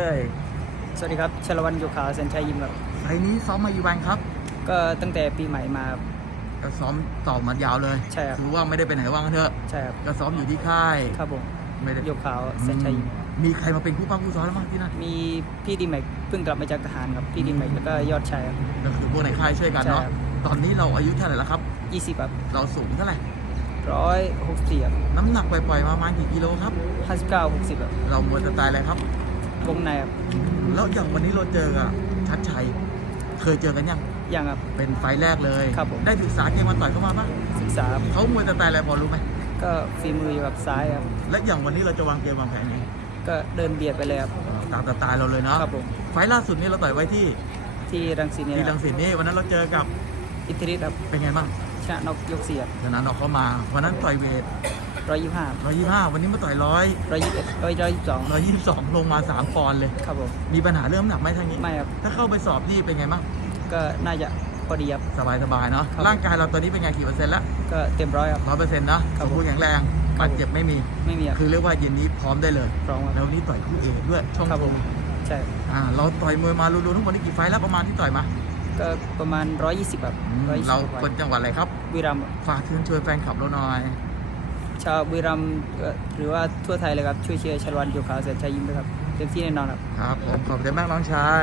เลยสวัสดีครับชลวันโยขาวแสนชัยยิมครับไฟล์นี้ซ้อมมากี่วันครับ ก็ตั้งแต่ปีใหม่มาครับ ก็ซ้อมต่อมายาวเลยใช่ครับ ถือว่าไม่ได้ไปไหนว่างนเถอะ ใช่ครับก็ซ้อมอยู่ที่ค่าย ครับผมไม่ได้โยขาวแสนชัยยิมมีใครมาเป็นคู่ป้าคู่ซ้อมแล้วบ้างที่นั่นมีพี่ดีแม็กเพิ่งกลับมาจากทหารครับพี่ดีแม็กแล้วก็ยอดชัยครับ ก็คือพวกในค่ายช่วยกันเนาะ ใช่ครับ ตอนนี้เราอายุเท่าไหร่แล้วครับ ยี่สิบครับเราสูงเท่าไหร่ ร้อยหกสิบครับน้ำหนักปล่อยๆมาประมาณกี่กิโลครับ ห้าสิบเก้าหกสิบครับเรามวยสไตล์อะไรครับ วงในครับแล้วอย่างวันนี้เราเจอกับชัดชัย เคยเจอกันยังยังครับ เป็นไฟล์แรกเลยครับผม ได้ศึกษาเกมมาต่อยเข้ามาปะศึกษาครับเขามวยสไตล์อะไรพอรู้ไหมก็ฝีมืออยู่กับซ้ายครับ และอย่างวันนี้เราจะวางเกมวางแผนยังไงก็เดินเบียดไปเลยครับ ตามสไตล์เราเลยเนาะครับผม ไฟล์ล่าสุดนี้เราต่อยไว้ที่ที่รังสิตเนี่ยที่ครัรับงสิตนี่วันนั้นเราเจอกับอิทธิฤทธิ์ครับ เป็นไงบ้างชนะนอกยกเสียบชนะนอกเข้ามาวันนั้นต่อยเวท ร้อยยี่ห้าร้อยยี่ห้าวันนี้มาต่อยร้อยร้อยยี่สิบเอ็ดร้อยร้อยยี่สิบสองร้อยยี่สิบสองลงมาสามปอนด์เลย ครับผม มีปัญหาเรื่องน้ำหนักไหมทางนี้ ไม่ครับ ถ้าเข้าไปสอบนี่เป็นไงบ้าง ก็น่าจะพอดีครับ สบายสบายๆเนาะครับร่างกายเราตอนนี้เป็นไงกี่เปอร์เซ็นต์ละก็เต็มร้อยครับร้อยเปอร์เซ็นต์เนาะครัสบมบูรณ์แข็งแรงครับบาดเจ็บไม่มี ไม่มีครับคือเรียกว่าเย็นนี้พร้อมได้เลย พร้อมคแล้รับววันนี้ต่อยคู่เอกด้วยช่องครับผผมมใช่ อ่า เราต่อยมวยมารวมๆทั้งหมดนี่กี่ไฟล์แล้วประมาณที่ต่อยมาก็ประมาณ 120แบบอืม120เรากว่าคนจังหวัดอะไรครับบุรีรัมย์ฝากเชิญชวนแฟนคลับเราหน่อย ชาวบุรีรัมย์หรือว่าทั่วไทยเลยครับช่วยเชียร์ชลวันโยขาวเสียชัยยิ้มด้วยครับเต็มที่แน่นอนครับ ครับผมขอบใจมากน้องชาย